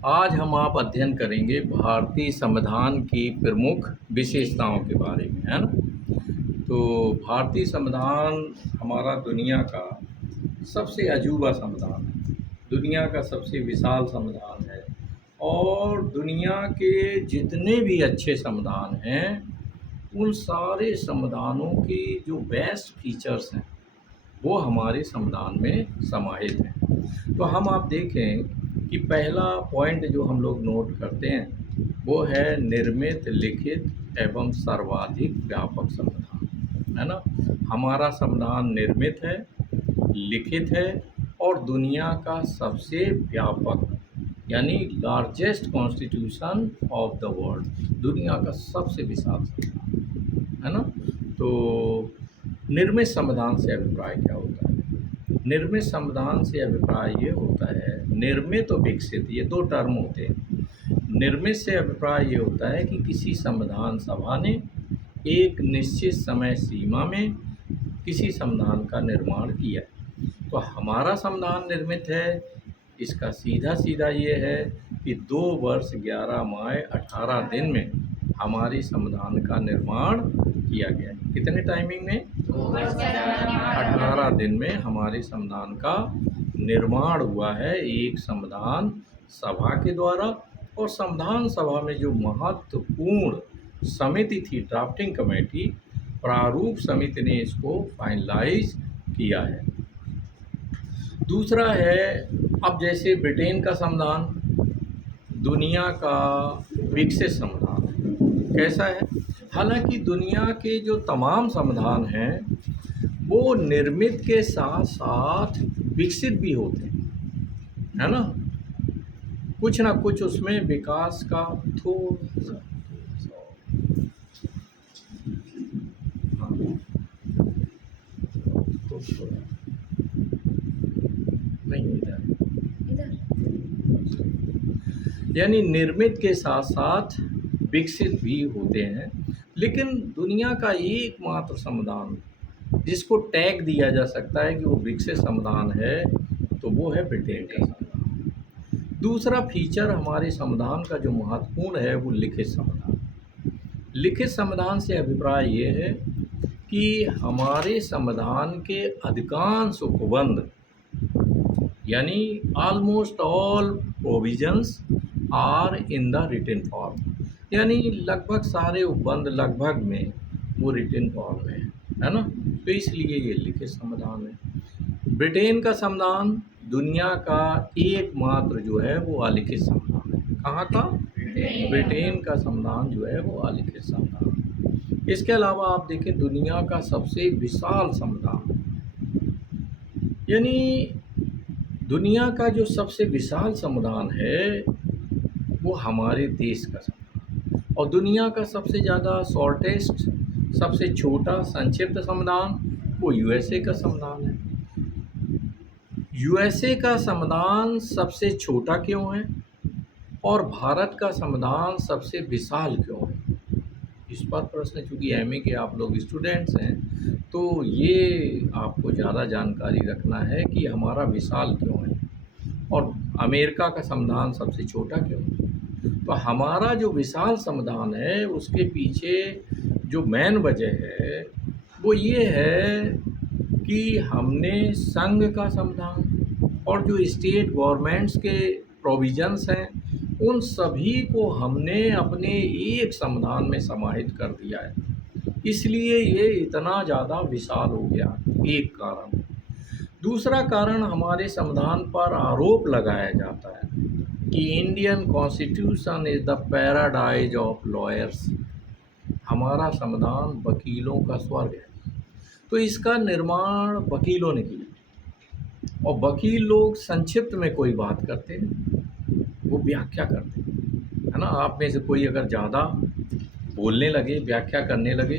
आज हम आप अध्ययन करेंगे भारतीय संविधान की प्रमुख विशेषताओं के बारे में, है ना। तो भारतीय संविधान हमारा दुनिया का सबसे अजूबा संविधान है, दुनिया का सबसे विशाल संविधान है और दुनिया के जितने भी अच्छे संविधान हैं उन सारे संविधानों की जो बेस्ट फीचर्स हैं वो हमारे संविधान में समाहित हैं। तो हम आप देखें कि पहला पॉइंट जो हम लोग नोट करते हैं वो है निर्मित, लिखित एवं सर्वाधिक व्यापक संविधान, है ना। हमारा संविधान निर्मित है, लिखित है और दुनिया का सबसे व्यापक यानी largest constitution of the world, दुनिया का सबसे विशाल संविधान, है ना। तो निर्मित संविधान से अभिप्राय क्या होता है? निर्मित संविधान से अभिप्राय ये होता है, निर्मित और विकसित ये दो टर्म होते हैं। निर्मित से अभिप्राय ये होता है कि किसी संविधान सभा ने एक निश्चित समय सीमा में किसी संविधान का निर्माण किया। तो हमारा संविधान निर्मित है, इसका सीधा सीधा ये है कि 2 वर्ष 11 माह 18 दिन में हमारी संविधान का निर्माण किया गया है। कितने टाइमिंग में? 18 दिन में हमारे संविधान का निर्माण हुआ है एक संविधान सभा के द्वारा। और संविधान सभा में जो महत्वपूर्ण समिति थी, ड्राफ्टिंग कमेटी, प्रारूप समिति ने इसको फाइनलाइज किया है। दूसरा है, अब जैसे ब्रिटेन का संविधान दुनिया का विकसित संविधान है। कैसा है? हालांकि दुनिया के जो तमाम संविधान हैं वो निर्मित के साथ साथ विकसित भी होते हैं, है ना। कुछ ना कुछ उसमें विकास का थोड़ा सा हाँ, तो थोड़ा नहीं इधर, यानी निर्मित के साथ साथ विकसित भी होते हैं। लेकिन दुनिया का एकमात्र संविधान जिसको टैग दिया जा सकता है कि वो विकसित संविधान है तो वो है ब्रिटेन का संविधान। दूसरा फीचर हमारे संविधान का जो महत्वपूर्ण है वो लिखित संविधान। लिखित संविधान से अभिप्राय ये है कि हमारे संविधान के अधिकांश उपबंध यानी almost all provisions are in the written form, यानी लगभग सारे उपबंध लगभग में वो रिटन फॉर्म में है ना। तो इसलिए ये लिखित संविधान है। ब्रिटेन का संविधान दुनिया का एकमात्र जो है वो अलिखित संविधान है। कहाँ का? ब्रिटेन का संविधान जो है वो अलिखित संविधान है। इसके अलावा आप देखें दुनिया का सबसे विशाल संविधान, यानी दुनिया का जो सबसे विशाल संविधान है वो हमारे देश का संविधान, और दुनिया का सबसे ज़्यादा शॉर्टेस्ट, सबसे छोटा संक्षिप्त संविधान वो यूएसए का संविधान है। यूएसए का संविधान सबसे छोटा क्यों है और भारत का संविधान सबसे विशाल क्यों है? इस पर प्रश्न, चूँकि एमए के आप लोग स्टूडेंट्स हैं तो ये आपको ज़्यादा जानकारी रखना है कि हमारा विशाल क्यों है और अमेरिका का संविधान सबसे छोटा क्यों है। तो हमारा जो विशाल संविधान है उसके पीछे जो मेन वजह है वो ये है कि हमने संघ का संविधान और जो स्टेट गवर्नमेंट्स के प्रोविजंस हैं उन सभी को हमने अपने एक संविधान में समाहित कर दिया है, इसलिए ये इतना ज़्यादा विशाल हो गया, एक कारण। दूसरा कारण, हमारे संविधान पर आरोप लगाया जाता है कि Indian constitution is the paradise of lawyers, हमारा संविधान वकीलों का स्वर्ग है। तो इसका निर्माण वकीलों ने किया और वकील लोग संक्षिप्त में कोई बात करते हैं वो व्याख्या करते हैं, है ना। आप में से कोई अगर ज़्यादा बोलने लगे, व्याख्या करने लगे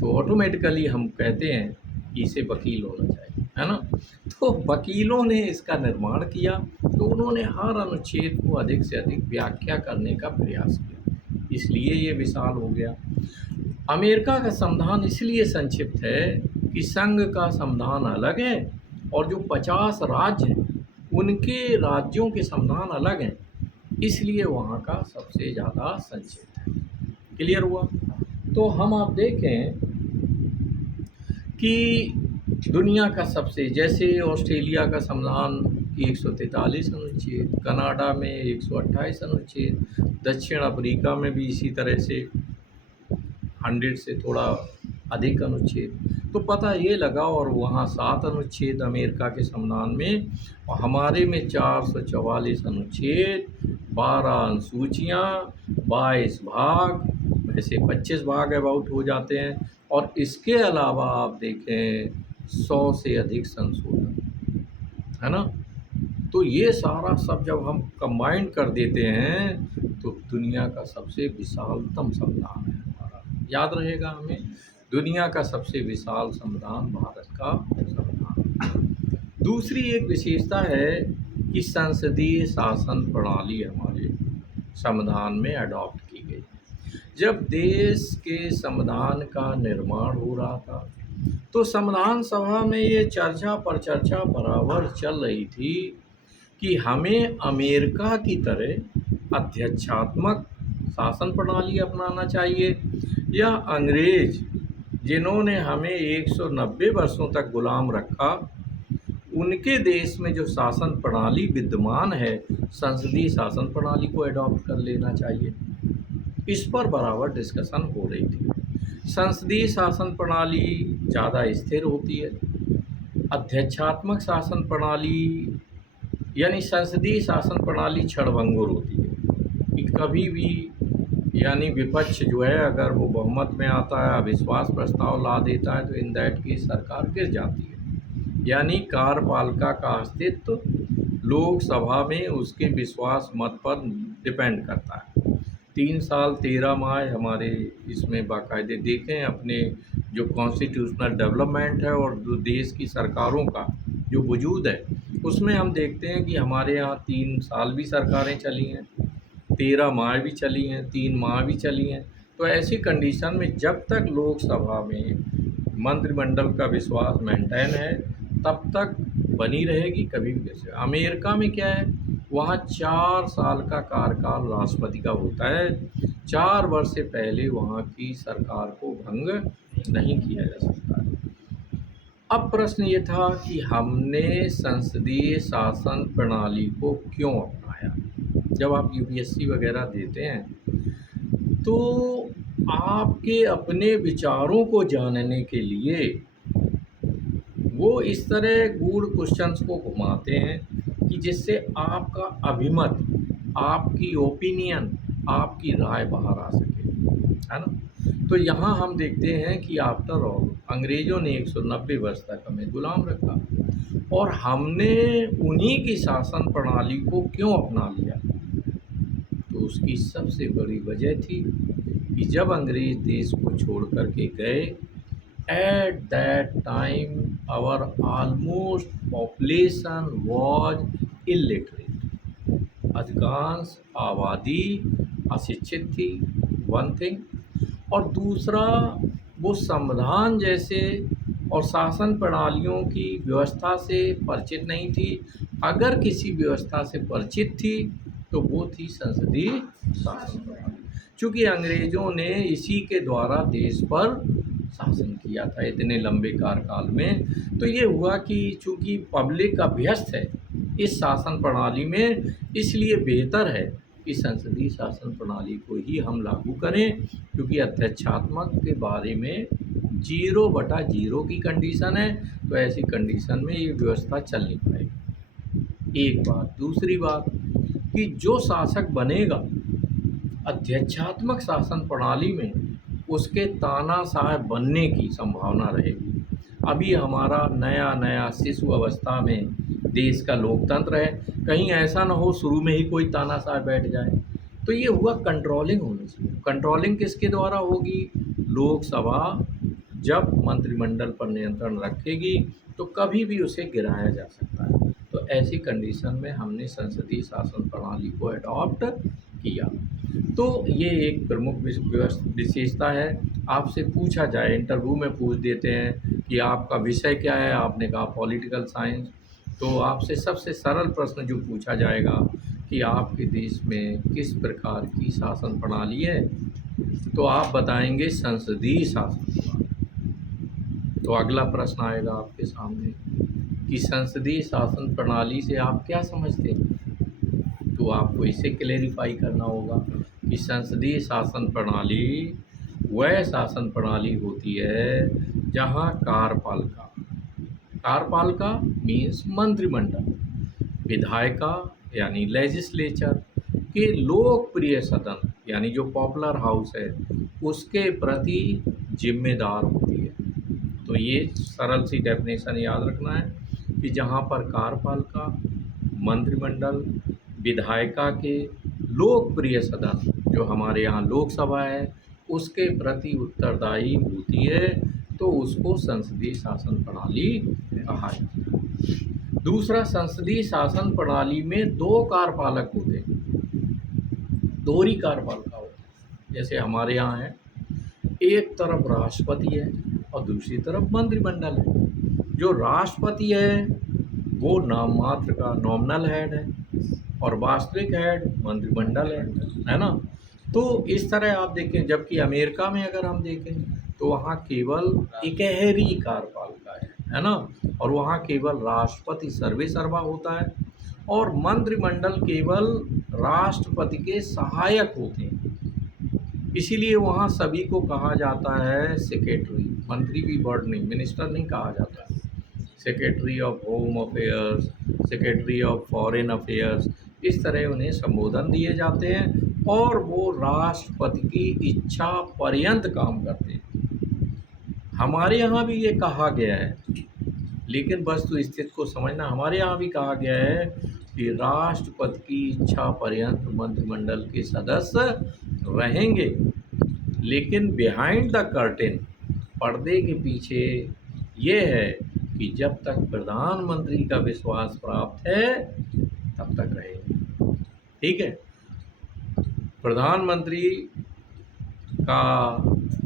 तो ऑटोमेटिकली हम कहते हैं कि इसे वकील होना चाहिए, है ना। तो वकीलों ने इसका निर्माण किया तो उन्होंने हर अनुच्छेद को अधिक से अधिक व्याख्या करने का प्रयास किया, इसलिए ये विशाल हो गया। अमेरिका का संविधान इसलिए संक्षिप्त है कि संघ का संविधान अलग है और जो 50 राज्य हैं उनके राज्यों के संविधान अलग हैं। इसलिए वहाँ का सबसे ज़्यादा संचित है। क्लियर हुआ? तो हम आप देखें कि दुनिया का सबसे, जैसे ऑस्ट्रेलिया का संविधान की 143 अनुच्छेद, कनाडा में 128 अनुच्छेद, दक्षिण अफ्रीका में भी इसी तरह से 100 से थोड़ा अधिक अनुच्छेद, तो पता ये लगा, और वहाँ 7 अनुच्छेद अमेरिका के संविधान में, और हमारे में 444 अनुच्छेद, 12 अनुसूचियाँ, 22 भाग, वैसे 25 भाग अबाउट हो जाते हैं, और इसके अलावा आप देखें 100 से अधिक संशोधन, है ना? तो ये सारा सब जब हम कंबाइन कर देते हैं तो दुनिया का सबसे विशालतम संविधान है हमारा। याद रहेगा हमें, दुनिया का सबसे विशाल संविधान भारत का संविधान। दूसरी एक विशेषता है कि संसदीय शासन प्रणाली हमारे संविधान में अडॉप्ट की गई। जब देश के संविधान का निर्माण हो रहा था तो संविधान सभा में ये चर्चा पर चर्चा बराबर चल रही थी कि हमें अमेरिका की तरह अध्यक्षात्मक शासन प्रणाली अपनाना चाहिए, या अंग्रेज जिन्होंने हमें 190 वर्षों तक गुलाम रखा, उनके देश में जो शासन प्रणाली विद्यमान है, संसदीय शासन प्रणाली को अडॉप्ट कर लेना चाहिए। इस पर बराबर डिस्कशन हो रही थी। संसदीय शासन प्रणाली ज़्यादा स्थिर होती है, अध्यक्षात्मक शासन प्रणाली यानी संसदीय शासन प्रणाली क्षणभंगुर होती है कि कभी भी, यानी विपक्ष जो है अगर वो बहुमत में आता है, अविश्वास प्रस्ताव ला देता है, तो इन दैट की सरकार गिर जाती है। यानी कार्यपालिका का अस्तित्व लोकसभा में उसके विश्वास मत पर डिपेंड करता है। 3 साल 13 माह हमारे इसमें बाकायदे देखें अपने जो कॉन्स्टिट्यूशनल डेवलपमेंट है और जो देश की सरकारों का जो वजूद है, उसमें हम देखते हैं कि हमारे यहाँ 3 साल भी सरकारें चली हैं, 13 माह भी चली हैं, 3 माह भी चली हैं। तो ऐसी कंडीशन में जब तक लोकसभा में मंत्रिमंडल का विश्वास मेंटेन है तब तक बनी रहेगी, कभी भी कैसे। अमेरिका में क्या है, वहाँ 4 साल का कार्यकाल राष्ट्रपति का होता है, 4 वर्ष से पहले वहाँ की सरकार को भंग नहीं किया जा सकता है। अब प्रश्न ये था कि हमने संसदीय शासन प्रणाली को क्यों अपनाया। जब आप यूपीएससी वगैरह देते हैं तो आपके अपने विचारों को जानने के लिए वो इस तरह गूढ़ क्वेश्चंस को घुमाते हैं कि जिससे आपका अभिमत, आपकी ओपिनियन, आपकी राय बाहर आ सके, है ना? तो यहाँ हम देखते हैं कि आफ्टर ऑल अंग्रेज़ों ने 190 वर्ष तक हमें गुलाम रखा, और हमने उन्हीं की शासन प्रणाली को क्यों अपना लिया। तो उसकी सबसे बड़ी वजह थी कि जब अंग्रेज़ देश को छोड़ कर के गए, at that time our almost population was illiterate. अधिकांश आबादी अशिक्षित थी, वन थिंग, और दूसरा वो संविधान जैसे और शासन प्रणालियों की व्यवस्था से परिचित नहीं थी। अगर किसी व्यवस्था से परिचित थी तो वो थी संसदीय शासन प्रणाली, चूँकि अंग्रेज़ों ने इसी के द्वारा देश पर शासन किया था इतने लंबे कार्यकाल में। तो ये हुआ कि चूँकि पब्लिक अभ्यस्त है इस शासन प्रणाली में, इसलिए बेहतर है कि संसदीय शासन प्रणाली को ही हम लागू करें, क्योंकि अध्यक्षात्मक के बारे में 0/0 की कंडीशन है, तो ऐसी कंडीशन में ये व्यवस्था चल नहीं पाएगी। एक बात। दूसरी बात कि जो शासक बनेगा अध्यक्षात्मक शासन प्रणाली में, उसके तानाशाह बनने की संभावना रहेगी। अभी हमारा नया नया शिशु अवस्था में देश का लोकतंत्र है, कहीं ऐसा ना हो शुरू में ही कोई तानाशाह बैठ जाए। तो ये हुआ कंट्रोलिंग होनी चाहिए। कंट्रोलिंग किसके द्वारा होगी? लोकसभा जब मंत्रिमंडल पर नियंत्रण रखेगी तो कभी भी उसे गिराया जा सकता है। तो ऐसी कंडीशन में हमने संसदीय शासन प्रणाली को अडॉप्ट किया। तो ये एक प्रमुख विशेषता है। आपसे पूछा जाए, इंटरव्यू में पूछ देते हैं कि आपका विषय क्या है, आपने कहा पॉलिटिकल साइंस, तो आपसे सबसे सरल प्रश्न जो पूछा जाएगा कि आपके देश में किस प्रकार की शासन प्रणाली है, तो आप बताएंगे संसदीय शासन प्रणाली। तो अगला प्रश्न आएगा आपके सामने कि संसदीय शासन प्रणाली से आप क्या समझते हैं, तो आपको इसे क्लेरिफाई करना होगा कि संसदीय शासन प्रणाली वह शासन प्रणाली होती है जहां कार्यपालिका मीन्स मंत्रिमंडल, विधायिका यानी लेजिस्लेचर के लोकप्रिय सदन यानी जो पॉपुलर हाउस है उसके प्रति जिम्मेदार होती है। तो ये सरल सी डेफिनेशन याद रखना है कि जहाँ पर कार्यपालिका, मंत्रिमंडल, विधायिका के लोकप्रिय सदन जो हमारे यहाँ लोकसभा है उसके प्रति उत्तरदायी होती है, तो उसको संसदीय शासन प्रणाली कहा जाता है। दूसरा, संसदीय शासन प्रणाली में दो कार्यपालक होते हैं, दोहरी कार्यपालिका होती है। जैसे हमारे यहाँ है, एक तरफ राष्ट्रपति है और दूसरी तरफ मंत्रिमंडल है। जो राष्ट्रपति है वो नाम मात्र का नॉमिनल हेड है और वास्तविक हेड मंत्रिमंडल है ना। तो इस तरह आप देखें, जबकि अमेरिका में अगर हम देखें तो वहाँ केवल इकहरी कार्यपालिका है ना, और वहाँ केवल राष्ट्रपति सर्वेसर्वा होता है और मंत्रिमंडल केवल राष्ट्रपति के सहायक होते हैं। इसीलिए वहाँ सभी को कहा जाता है सेक्रेटरी, मंत्री भी वर्ड नहीं, मिनिस्टर नहीं कहा जाता है, secretary of home affairs, secretary of foreign affairs, इस तरह उन्हें संबोधन दिए जाते हैं और वो राष्ट्रपति की इच्छा पर्यंत काम करते हैं। हमारे यहाँ भी ये कहा गया है, लेकिन वस्तु स्थिति को समझना, हमारे यहाँ भी कहा गया है कि राष्ट्रपति की इच्छा पर्यंत मंत्रिमंडल के सदस्य रहेंगे, लेकिन बिहाइंड द कर्टेन, पर्दे के पीछे ये है कि जब तक प्रधानमंत्री का विश्वास प्राप्त है तब तक रहेंगे। ठीक है, प्रधानमंत्री का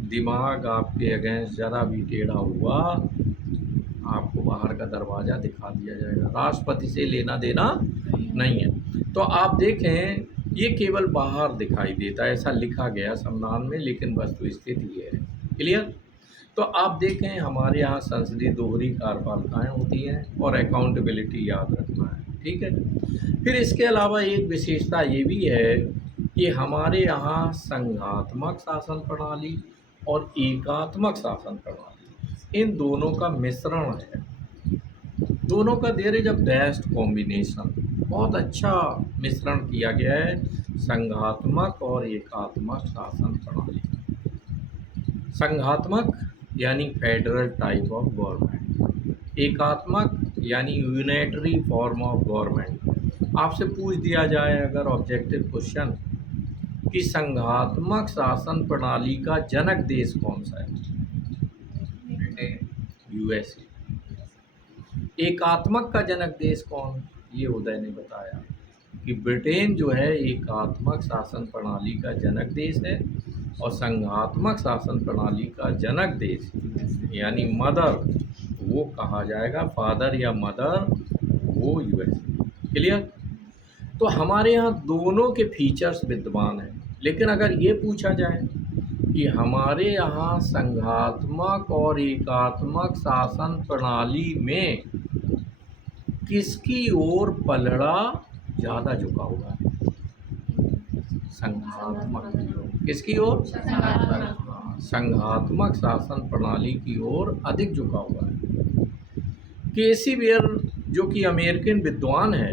दिमाग आपके अगेंस्ट ज़रा भी टेढ़ा हुआ, आपको बाहर का दरवाज़ा दिखा दिया जाएगा। राष्ट्रपति से लेना देना नहीं है। तो आप देखें, ये केवल बाहर दिखाई देता है, ऐसा लिखा गया संविधान में, लेकिन वस्तु स्थिति ये है। क्लियर? तो आप देखें, हमारे यहाँ संसदीय दोहरी कार्यपालिकाएँ होती हैं और अकाउंटेबिलिटी याद रखना है। ठीक है, फिर इसके अलावा एक विशेषता ये भी है कि हमारे यहाँ संघात्मक शासन प्रणाली और एकात्मक शासन प्रणाली, इन दोनों का मिश्रण है। दोनों का there is a best combination, बहुत अच्छा मिश्रण किया गया है संघात्मक और एकात्मक शासन प्रणाली। संघात्मक यानी फेडरल टाइप ऑफ गवर्नमेंट, एकात्मक यानी यूनिटरी फॉर्म ऑफ गवर्नमेंट। आपसे पूछ दिया जाए अगर ऑब्जेक्टिव क्वेश्चन कि संघात्मक शासन प्रणाली का जनक देश कौन सा है, यूएसए। एकात्मक का जनक देश कौन, ये उदय ने बताया कि ब्रिटेन जो है एकात्मक शासन प्रणाली का जनक देश है और संघात्मक शासन प्रणाली का जनक देश यानी मदर, वो कहा जाएगा फादर या मदर, वो यूएसए। क्लियर? तो हमारे यहाँ दोनों के फीचर्स विद्यमान हैं, लेकिन अगर ये पूछा जाए कि हमारे यहाँ संघात्मक और एकात्मक शासन प्रणाली में किसकी ओर पलड़ा ज़्यादा झुका हुआ है, संघात्मक की ओर। किसकी ओर? संघात्मक शासन प्रणाली की ओर अधिक झुका हुआ है। केसी वेयर जो कि अमेरिकन विद्वान है,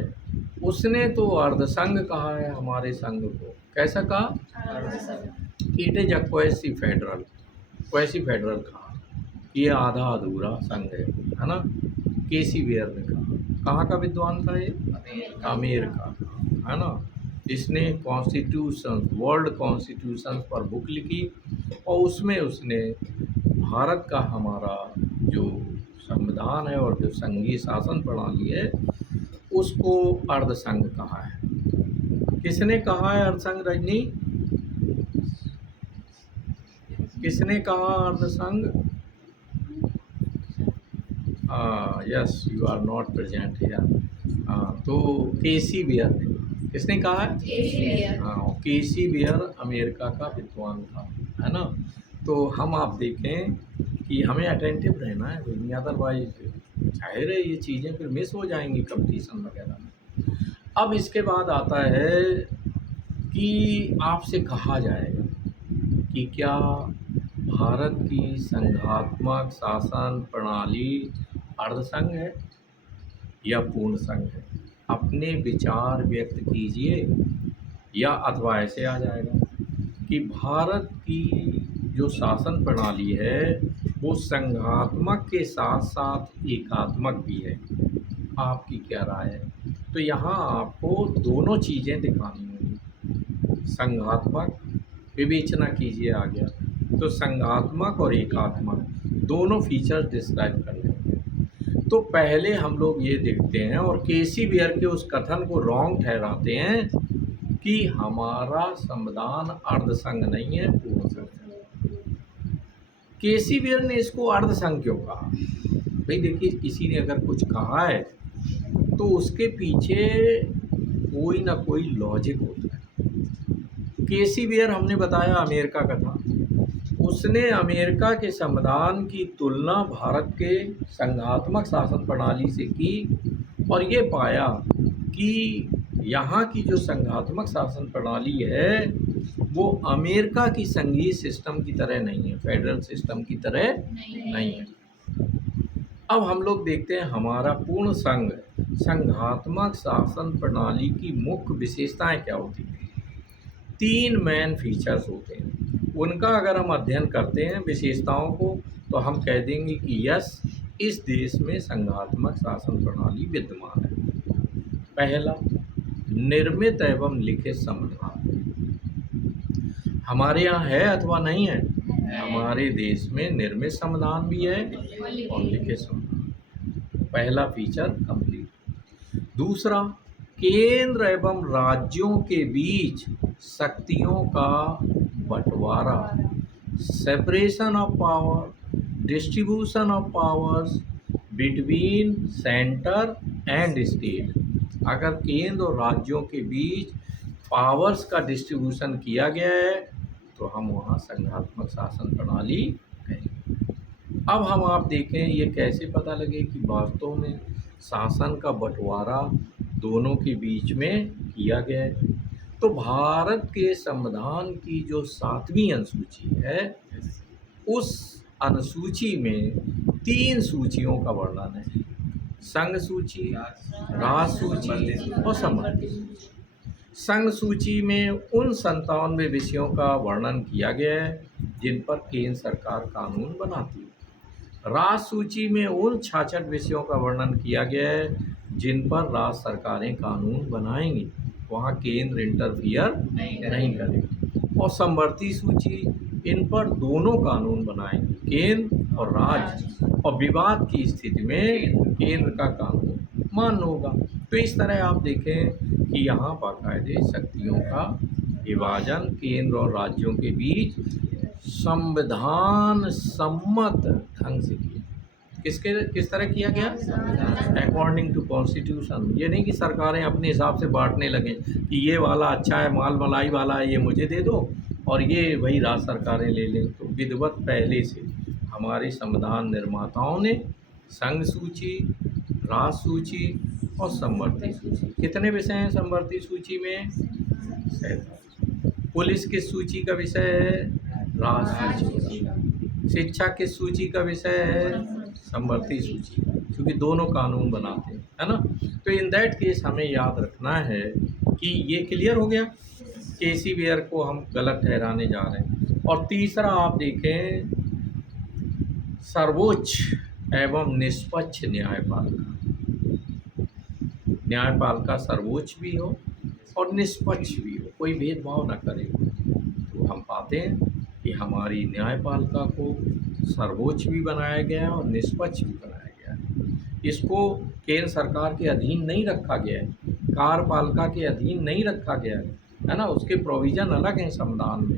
उसने तो अर्धसंघ कहा है हमारे संघ को। कैसा कहा? It is a quasi federal, quasi federal कहा, ये आधा अधूरा संघ है ना, केसी वेयर ने कहा। कहाँ का विद्वान था ये? अमेरिका का, है ना। इसने कॉन्स्टिट्यूशन, वर्ल्ड कॉन्स्टिट्यूशन पर बुक लिखी और उसमें उसने भारत का हमारा जो संविधान है और जो संघीय शासन प्रणाली है उसको अर्धसंघ कहा है। किसने कहा है अर्धसंघ, रजनी? किसने कहा अर्धसंघ? Yes, you are not present here. तो केसी वेयर ने, किसने कहा है? केसीआर। हाँ, केसी बियर अमेरिका का विद्वान था, है ना? तो हम आप देखें कि हमें अटेंटिव रहना है भाई, अदरवाइज ज़ाहिर है ये चीज़ें फिर मिस हो जाएंगी कंपटीशन वगैरह में। अब इसके बाद आता है कि आपसे कहा जाएगा कि क्या भारत की संघात्मक शासन प्रणाली अर्धसंघ है या पूर्ण संघ है? अपने विचार व्यक्त कीजिए, या अथवा ऐसे आ जाएगा कि भारत की जो शासन प्रणाली है वो संघात्मक के साथ साथ एकात्मक भी है। आपकी क्या राय है? तो यहाँ आपको दोनों चीज़ें दिखानी होंगी। संघात्मक विवेचना कीजिए आ गया, तो संघात्मक और एकात्मक दोनों फीचर्स डिस्क्राइब कर लेंगे। तो पहले हम लोग ये देखते हैं और केसी बियर के उस कथन को रॉन्ग ठहराते हैं कि हमारा संविधान अर्धसंघ नहीं है, पूर्ण संघ है। केसी बियर ने इसको अर्धसंघ क्यों कहा? भाई देखिए, किसी ने अगर कुछ कहा है तो उसके पीछे कोई ना कोई लॉजिक होता है। केसी बियर हमने बताया अमेरिका का था, उसने अमेरिका के संविधान की तुलना भारत के संघात्मक शासन प्रणाली से की और ये पाया कि यहाँ की जो संघात्मक शासन प्रणाली है वो अमेरिका की संघीय सिस्टम की तरह नहीं है, फेडरल सिस्टम की तरह नहीं है। अब हम लोग देखते हैं हमारा पूर्ण संघ संघात्मक शासन प्रणाली की मुख्य विशेषताएं क्या होती हैं। 3 मेन फीचर्स होते हैं, उनका अगर हम अध्ययन करते हैं विशेषताओं को तो हम कह देंगे कि यस, इस देश में संघात्मक शासन प्रणाली विद्यमान है। पहला, निर्मित एवं लिखित संविधान। हमारे यहाँ है अथवा नहीं है? हमारे देश में निर्मित संविधान भी है और लिखित संविधान। पहला फीचर कंप्लीट। दूसरा, केंद्र एवं राज्यों के बीच शक्तियों का बंटवारा, separation of power, distribution of powers between centre and state. अगर केंद्र और राज्यों के बीच पावर्स का डिस्ट्रीब्यूशन किया गया है तो हम वहाँ संघात्मक शासन प्रणाली कहेंगे। अब हम आप देखें ये कैसे पता लगे कि वास्तव में शासन का बंटवारा दोनों के बीच में किया गया है। तो भारत के संविधान की जो 7वीं अनुसूची है उस अनुसूची में 3 सूचियों का वर्णन है, संघ सूची, राज सूची और समवर्ती सूची। संघ सूची में उन 97 विषयों का वर्णन किया गया है जिन पर केंद्र सरकार कानून बनाती है। राज सूची में उन 66 विषयों का वर्णन किया गया है जिन पर राज्य सरकारें कानून बनाएंगी, वहाँ केंद्र इंटरफियर नहीं करेगा। और समवर्ती सूची, इन पर दोनों कानून बनाएंगे, केंद्र और राज्य, और विवाद की स्थिति में केंद्र का कानून मान्य होगा। तो इस तरह आप देखें कि यहाँ बाकायदे शक्तियों का विभाजन केंद्र और राज्यों के बीच संविधान सम्मत ढंग से किया। किस तरह किया गया? According to constitution. ये नहीं कि सरकारें अपने हिसाब से बांटने लगें कि ये वाला अच्छा है, माल मलाई वाला है, ये मुझे दे दो और ये वही राज्य सरकारें ले लें। तो विधिवत पहले से हमारे संविधान निर्माताओं ने संघ सूची, राज सूची और समवर्ती सूची, कितने विषय हैं समवर्ती सूची में? 47। पुलिस किस सूची का विषय है? राज सूची। शिक्षा किस सूची का विषय है? समवर्ती सूची, क्योंकि दोनों कानून बनाते हैं, है ना। तो इन दैट केस हमें याद रखना है कि ये क्लियर हो गया, केसी बियर को हम गलत ठहराने जा रहे हैं। और तीसरा आप देखें, सर्वोच्च एवं निष्पक्ष न्यायपालिका। न्यायपालिका सर्वोच्च भी हो और निष्पक्ष भी हो, कोई भेदभाव न करे। तो हम पाते हैं कि हमारी न्यायपालिका को सर्वोच्च भी बनाया गया है और निष्पक्ष भी बनाया गया है। इसको केंद्र सरकार के अधीन नहीं रखा गया है, कार्यपालिका के अधीन नहीं रखा गया है ना। उसके प्रोविज़न अलग हैं संविधान में,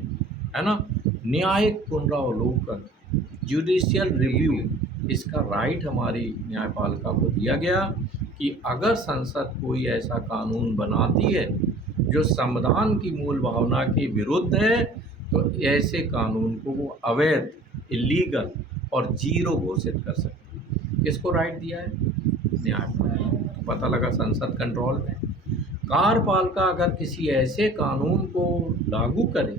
है ना। न्यायिक पुनरावलोकन, जुडिशियल रिव्यू, इसका राइट हमारी न्यायपालिका को दिया गया कि अगर संसद कोई ऐसा कानून बनाती है जो संविधान की मूल भावना के विरुद्ध है, तो ऐसे कानून को वो अवैध, इलीगल और जीरो घोषित कर सकते हैं। किसको राइट दिया है? न्यायपालिका। तो पता लगा संसद कंट्रोल में। कार्यपालिका अगर किसी ऐसे कानून को लागू करे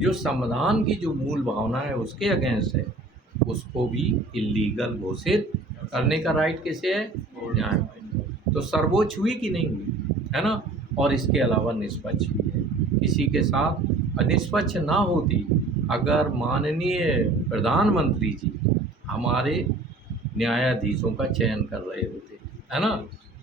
जो संविधान की जो मूल भावना है उसके अगेंस्ट है, उसको भी इलीगल घोषित करने का राइट किसे है? न्यायपालिका। तो सर्वोच्च हुई कि नहीं हुई, है ना? और इसके अलावा निष्पक्ष भी है। किसी के साथ अनिष्पक्ष ना होती अगर माननीय प्रधानमंत्री जी हमारे न्यायाधीशों का चयन कर रहे होते, है ना?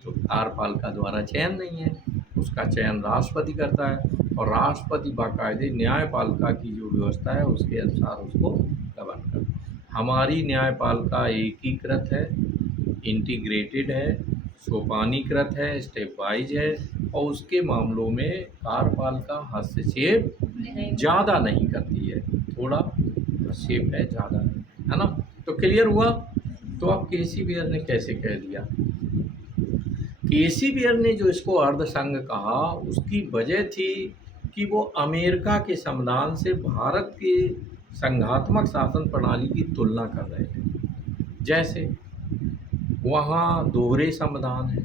तो कार्यपालिका द्वारा चयन नहीं है, उसका चयन राष्ट्रपति करता है और राष्ट्रपति बाकायदे न्यायपालिका की जो व्यवस्था है उसके अनुसार उसको गवर्न करता है। हमारी न्यायपालिका एकीकृत है, इंटीग्रेटेड है, सोपानीकृत है, स्टेप वाइज है और उसके मामलों में कार्यपालिका हस्तक्षेप ज़्यादा नहीं करती है, थोड़ा हस्तक्षेप है, ज़्यादा नहीं, है ना? तो क्लियर हुआ? तो अब केसी बियर ने कैसे कह दिया? केसी बियर ने जो इसको अर्धसंघ कहा उसकी वजह थी कि वो अमेरिका के संविधान से भारत के संघात्मक शासन प्रणाली की तुलना कर रहे थे। जैसे वहाँ दोहरे संविधान है,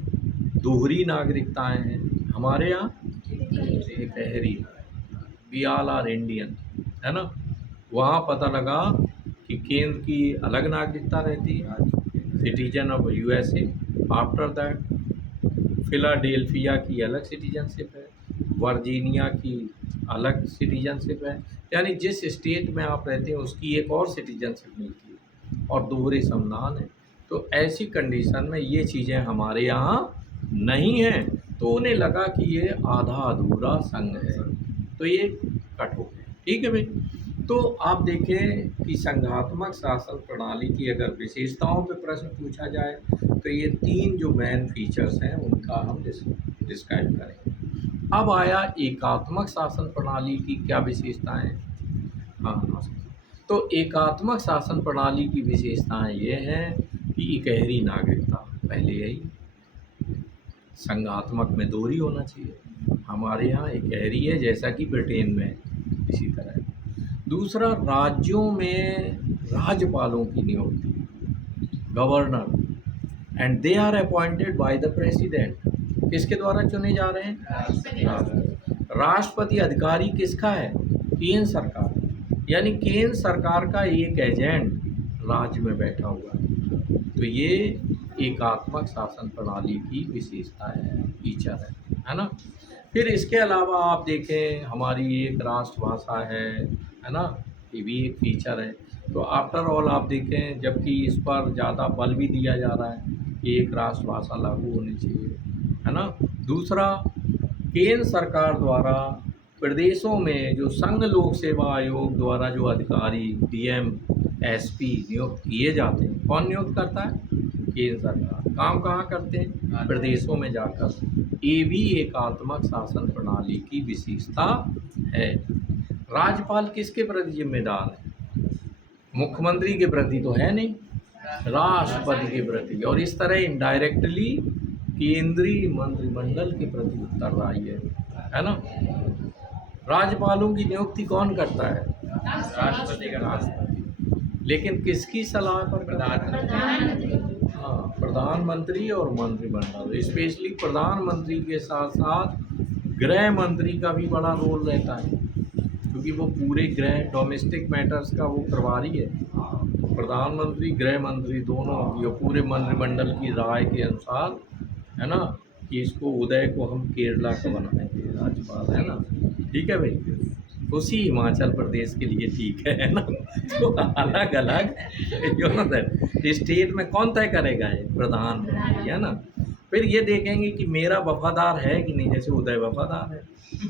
दोहरी नागरिकताएं हैं, हमारे यहाँ Ekahari, we all are Indian, है ना? वहाँ पता लगा कि केंद्र की अलग नागरिकता रहती है, citizen of USA. After that Philadelphia की अलग सिटीजनशिप है, वर्जीनिया की अलग सिटीजनशिप है, यानी जिस स्टेट में आप रहते हैं उसकी एक और सिटीजनशिप मिलती है और दोहरे संविधान है। तो ऐसी कंडीशन में ये चीज़ें हमारे यहाँ नहीं हैं, तो उन्हें लगा कि ये आधा अधूरा संघ है, तो ये कट हो गया। ठीक है भाई। तो आप देखें कि संघात्मक शासन प्रणाली की अगर विशेषताओं पे प्रश्न पूछा जाए तो ये 3 जो मेन फीचर्स हैं उनका हम डिस्क्राइब करेंगे। अब आया एकात्मक शासन प्रणाली की क्या विशेषताएं हैं? हाँ, तो एकात्मक शासन प्रणाली की विशेषताएं ये हैं कि इकहरी नागरिकता, पहले यही, संघात्मक में दोहरी होना चाहिए, हमारे यहाँ इकहरी है जैसा कि ब्रिटेन में इसी तरह। दूसरा, राज्यों में राज्यपालों की नियुक्ति, governor, and they are appointed by the president. किसके द्वारा चुने जा रहे हैं? राष्ट्रपति अधिकारी किसका है? केंद्र सरकार, यानी केंद्र सरकार का एक एजेंट राज्य में बैठा हुआ है। तो ये एकात्मक शासन प्रणाली की विशेषता है, फीचर है ना? फिर इसके अलावा आप देखें हमारी एक राष्ट्रभाषा है ना? ये भी एक फीचर है। तो आफ्टर ऑल आप देखें, जबकि इस पर ज़्यादा बल भी दिया जा रहा है कि एक राष्ट्रभाषा लागू होनी चाहिए, है ना? दूसरा, केंद्र सरकार द्वारा प्रदेशों में जो संघ लोक सेवा आयोग द्वारा जो अधिकारी डीएम एसपी नियुक्त किए जाते हैं, कौन नियुक्त करता है? केंद्र सरकार। काम कहाँ करते हैं? प्रदेशों में जाकर। ये भी एकात्मक शासन प्रणाली की विशेषता है। राज्यपाल किसके प्रति जिम्मेदार है? मुख्यमंत्री के प्रति तो है नहीं, राष्ट्रपति के प्रति, और इस तरह इनडायरेक्टली केंद्रीय मंत्रिमंडल के प्रति उत्तरदायी है ना? राज्यपालों की नियुक्ति कौन करता है? राष्ट्रपति। लेकिन किसकी सलाह पर? प्रधानमंत्री। हाँ, प्रधानमंत्री और मंत्रिमंडल, स्पेशली प्रधानमंत्री के साथ साथ गृह मंत्री का भी बड़ा रोल रहता है, क्योंकि वो पूरे गृह डोमेस्टिक मैटर्स का वो प्रभारी है। प्रधानमंत्री गृह मंत्री दोनों ये पूरे मंत्रिमंडल की राय के अनुसार, है ना, कि इसको उदय को हम केरला का बनाएंगे राज्यपाल, है ना? ठीक है भाई। उसी हिमाचल प्रदेश के लिए ठीक है ना? तो अलग अलग स्टेट में कौन तय करेगा? ये प्रधानमंत्री, है ना? फिर ये देखेंगे कि मेरा वफादार है कि नहीं, जैसे उदय वफादार है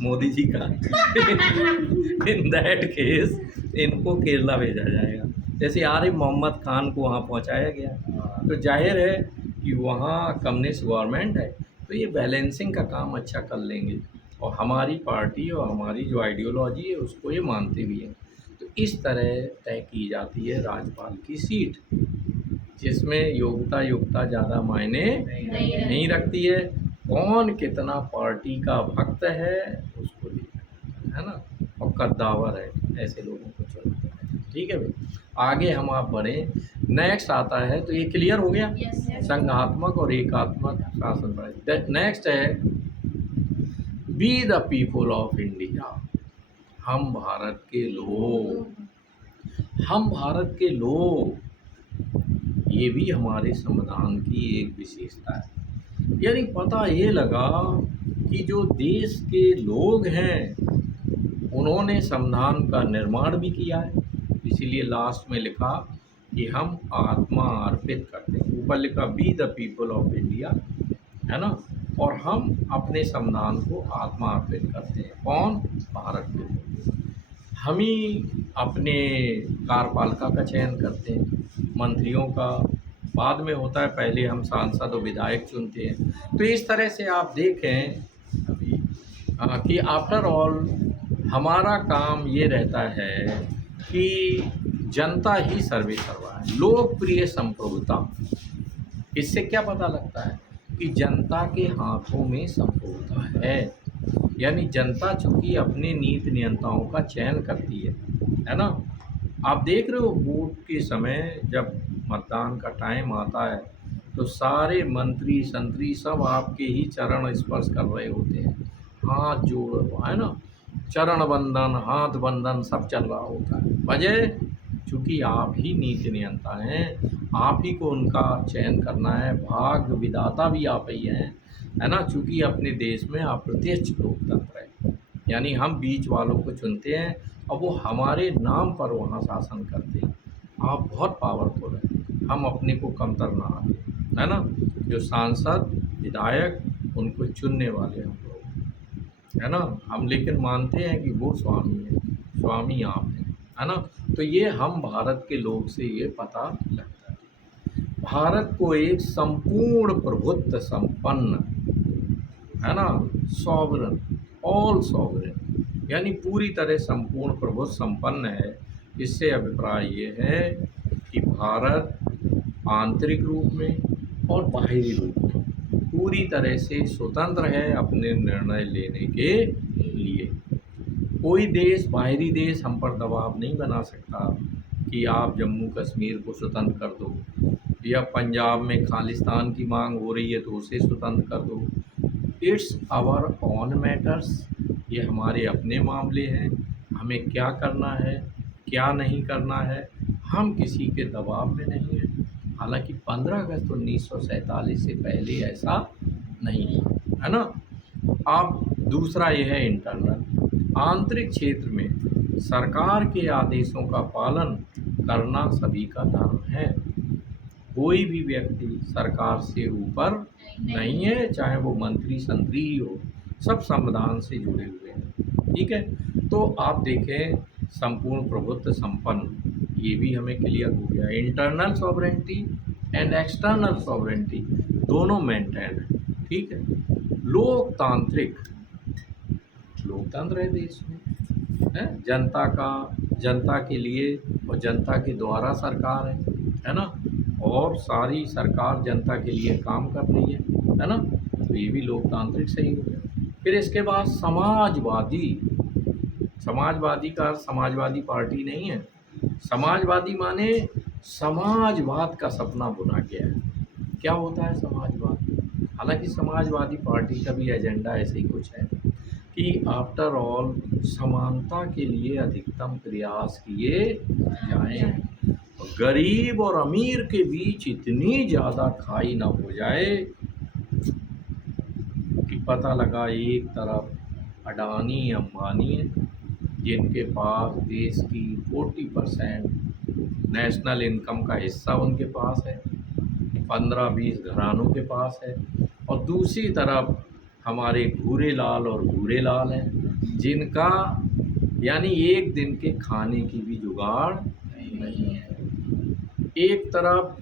मोदी जी का इन दैट केस इनको केरला भेजा जाएगा। जैसे आरिफ मोहम्मद खान को वहाँ पहुँचाया गया, तो जाहिर है कि वहाँ कम्युनिस्ट गवर्नमेंट है, तो ये बैलेंसिंग का काम अच्छा कर लेंगे और हमारी पार्टी और हमारी जो आइडियोलॉजी है उसको ये मानते भी हैं। तो इस तरह तय की जाती है राज्यपाल की सीट, जिसमें योग्यता ज़्यादा मायने नहीं रखती है। कौन कितना पार्टी का भक्त है उसको देखना है ना, और कद्दावर है ऐसे लोगों को चुनना है। ठीक है भाई, आगे हम आप बढ़ें। नेक्स्ट आता है, तो ये क्लियर हो गया, संघात्मक और एकात्मक शासन प्रणाली। नेक्स्ट है be the people of India, हम भारत के लोग, हम भारत के लोग, ये भी हमारे संविधान की एक विशेषता है। यानी पता ये लगा कि जो देश के लोग हैं उन्होंने संविधान का निर्माण भी किया है, इसीलिए लास्ट में लिखा कि हम आत्मा अर्पित करते हैं। ऊपर लिखा be the people of India, है ना, और हम अपने संविधान को आत्मा अर्पित करते हैं। कौन? भारत के लोग। हम ही अपने कार्यपालिका का चयन करते हैं, मंत्रियों का बाद में होता है, पहले हम सांसद और विधायक चुनते हैं। तो इस तरह से आप देखें अभी कि आफ्टर ऑल हमारा काम ये रहता है कि जनता ही सर्वे सर्वा है। लोकप्रिय संप्रभुता, इससे क्या पता लगता है कि जनता के हाथों में संप्रभुता है, यानी जनता चूंकि अपने नीति नियंताओं का चयन करती है ना। आप देख रहे हो वोट के समय जब मतदान का टाइम आता है तो सारे मंत्री संतरी सब आपके ही चरण स्पर्श कर रहे होते हैं, हाथ जोड़, है ना, चरण बंधन हाथ बंधन सब चल रहा होता है। वजह चूँकि आप ही नीति नियंता हैं, आप ही को उनका चयन करना है, भाग्य विधाता भी आप ही हैं, है ना। चूँकि अपने देश में अप्रत्यक्ष लोकतंत्र है, यानी हम बीच वालों को चुनते हैं और वो हमारे नाम पर वहाँ शासन करते हैं। आप बहुत पावरफुल हैं, हम अपने को कमतर ना आते, है ना। जो सांसद विधायक उनको चुनने वाले हम लोग, है ना। हम लेकिन मानते हैं कि वो स्वामी है, स्वामी आप हैं, है ना। तो ये हम भारत के लोग से ये पता लगता है। भारत को एक संपूर्ण प्रभुत्व संपन्न, है ना, सॉवरन, ऑल सॉवरन, यानी पूरी तरह संपूर्ण प्रभुत्व संपन्न है। इससे अभिप्राय ये है कि भारत आंतरिक रूप में और बाहरी रूप में पूरी तरह से स्वतंत्र है अपने निर्णय लेने के लिए। कोई देश, बाहरी देश हम पर दबाव नहीं बना सकता कि आप जम्मू कश्मीर को स्वतंत्र कर दो, या पंजाब में खालिस्तान की मांग हो रही है तो उसे स्वतंत्र कर दो। इट्स आवर ओन मैटर्स, ये हमारे अपने मामले हैं, हमें क्या करना है क्या नहीं करना है, हम किसी के दबाव में नहीं हैं। हालांकि 15 अगस्त 1947 से पहले ऐसा नहीं है ना। अब दूसरा यह है इंटरनल, आंतरिक क्षेत्र में सरकार के आदेशों का पालन करना सभी का धर्म है। कोई भी व्यक्ति सरकार से ऊपर नहीं है, चाहे वो मंत्री संतरी ही हो, सब संविधान से जुड़े हुए हैं। ठीक है, तो आप देखें संपूर्ण प्रभुत्व संपन्न, ये भी हमें क्लियर हो गया। Internal sovereignty and external sovereignty दोनों मेंटेन है। ठीक है, लोकतांत्रिक, लोकतंत्र है देश में, है जनता का, जनता के लिए और जनता के द्वारा सरकार है ना, और सारी सरकार जनता के लिए काम कर रही है ना। तो ये भी लोकतांत्रिक सही हो गया। फिर इसके बाद समाजवादी, समाजवादी का अर्थ समाजवादी पार्टी नहीं है, समाजवादी माने समाजवाद का सपना बुना गया है। क्या होता है समाजवाद? हालांकि समाजवादी पार्टी का भी एजेंडा ऐसे ही कुछ है कि आफ्टर ऑल समानता के लिए अधिकतम प्रयास किए जाएं, गरीब और अमीर के बीच इतनी ज़्यादा खाई ना हो जाए कि पता लगा एक तरफ अडानी अंबानी है जिनके पास देश की 40% नेशनल इनकम का हिस्सा उनके पास है, 15-20 घरानों के पास है, और दूसरी तरफ हमारे भूरे लाल और भूरे लाल हैं जिनका यानी एक दिन के खाने की भी जुगाड़ नहीं है। एक तरफ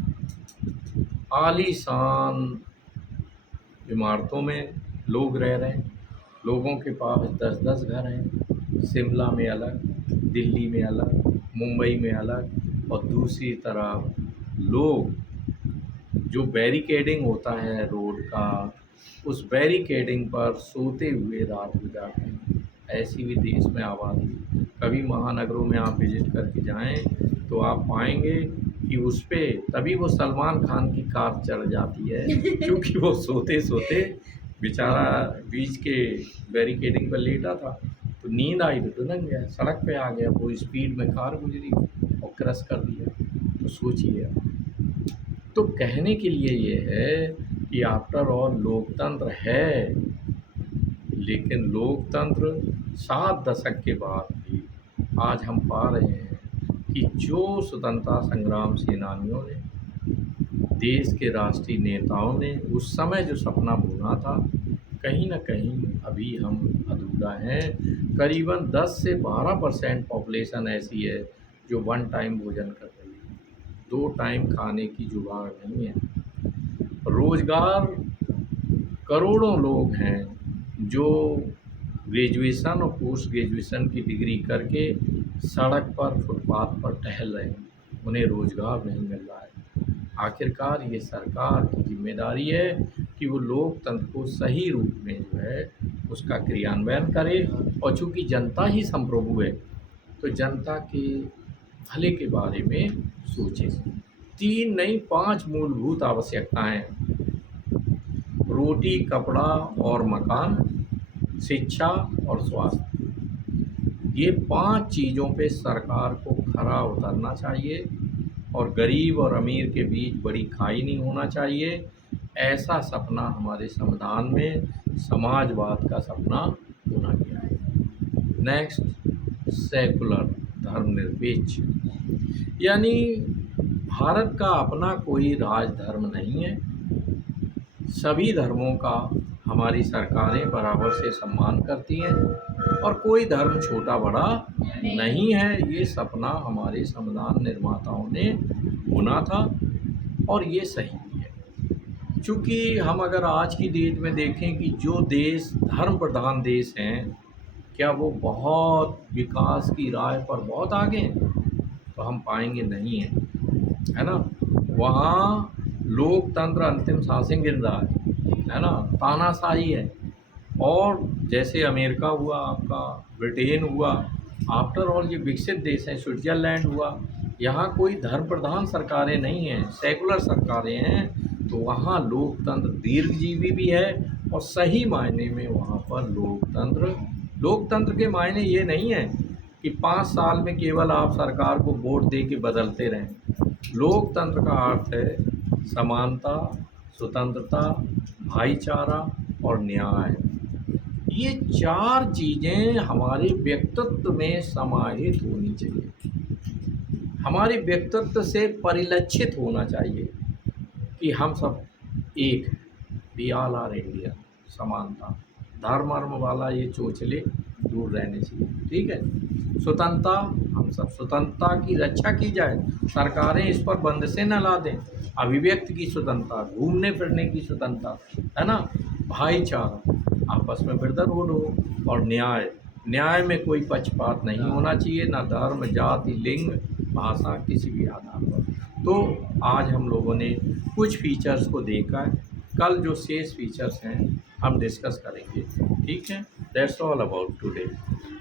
आलीशान इमारतों में लोग रह रहे हैं, लोगों के पास 10-10 घर हैं, शिमला में अलग, दिल्ली में अलग, मुंबई में अलग, और दूसरी तरफ लोग जो बैरिकेडिंग होता है रोड का, उस बैरिकेडिंग पर सोते हुए रात गुजारते हैं। ऐसी भी देश में आबादी। कभी महानगरों में आप विजिट करके जाएं तो आप पाएंगे कि उस पे तभी वो सलमान खान की कार चढ़ जाती है क्योंकि वो सोते सोते बेचारा बीच के बैरिकेडिंग पर लेटा था, तो नींद आई तो दुल्हन गया, सड़क पे आ गया, वो स्पीड में कार गुजरी और क्रश कर दिया। तो सोचिए आप। तो कहने के लिए ये है कि आफ्टर ऑल लोकतंत्र है, लेकिन लोकतंत्र 7 दशक के बाद भी आज हम पा रहे हैं कि जो स्वतंत्रता संग्राम सेनानियों ने, देश के राष्ट्रीय नेताओं ने उस समय जो सपना बुना था, कहीं न कहीं अभी हम अधूरा हैं। करीबन 10 से 12% पॉपुलेशन ऐसी है जो वन टाइम भोजन कर रही है, 2 टाइम खाने की जुगाड़ नहीं है। रोज़गार करोड़ों लोग हैं जो ग्रेजुएशन और पोस्ट ग्रेजुएशन की डिग्री करके सड़क पर, फुटपाथ पर टहल रहे हैं, उन्हें रोज़गार नहीं मिल रहा है। आखिरकार ये सरकार की जिम्मेदारी है कि वो लोकतंत्र को सही रूप में जो है उसका क्रियान्वयन करे, और चूँकि जनता ही संप्रभु है तो जनता के भले के बारे में सोचे। 3 नहीं 5 मूलभूत आवश्यकताएं, रोटी, कपड़ा और मकान, शिक्षा और स्वास्थ्य, ये 5 चीज़ों पे सरकार को खरा उतरना चाहिए और गरीब और अमीर के बीच बड़ी खाई नहीं होना चाहिए। ऐसा सपना हमारे संविधान में समाजवाद का सपना बुना गया है। नेक्स्ट, सेकुलर, धर्मनिरपेक्ष, यानी भारत का अपना कोई राजधर्म नहीं है। सभी धर्मों का हमारी सरकारें बराबर से सम्मान करती हैं और कोई धर्म छोटा बड़ा नहीं है। ये सपना हमारे संविधान निर्माताओं ने बुना था और ये सही भी है। चूँकि हम अगर आज की डेट में देखें कि जो देश धर्म प्रधान देश हैं, क्या वो बहुत विकास की राह पर बहुत आगे हैं? तो हम पाएंगे नहीं है, है ना। वहाँ लोकतंत्र अंतिम सांसें गिन रहा है ना, तानाशाही है। और जैसे अमेरिका हुआ, आपका ब्रिटेन हुआ, आफ्टर ऑल ये विकसित देश हैं, स्विट्ज़रलैंड हुआ, यहाँ कोई धर्म प्रधान सरकारें नहीं हैं, सेकुलर सरकारें हैं। तो वहाँ लोकतंत्र दीर्घजीवी भी है और सही मायने में वहाँ पर लोकतंत्र के मायने ये नहीं है कि 5 साल में केवल आप सरकार को वोट दे के बदलते रहें। लोकतंत्र का अर्थ है समानता, स्वतंत्रता, भाईचारा और न्याय। ये 4 चीज़ें हमारे व्यक्तित्व में समाहित होनी चाहिए, हमारे व्यक्तित्व से परिलक्षित होना चाहिए कि हम सब एक हैं, वी ऑल आर इंडियन। समानता, धर्म वर्म वाला ये चोचले दूर रहने चाहिए, ठीक है। स्वतंत्रता, हम सब स्वतंत्रता की रक्षा की जाए, सरकारें इस पर बंदिशें न ला दें। अभिव्यक्ति की स्वतंत्रता, घूमने फिरने की स्वतंत्रता, है ना। भाईचारा, आपस में ब्रदरहुड हो। और न्याय में कोई पक्षपात नहीं होना चाहिए, ना धर्म, जाति, लिंग, भाषा, किसी भी आधार पर। तो आज हम लोगों ने कुछ फीचर्स को देखा है, कल जो शेष फीचर्स हैं हम डिस्कस करेंगे, ठीक है। That's all about today.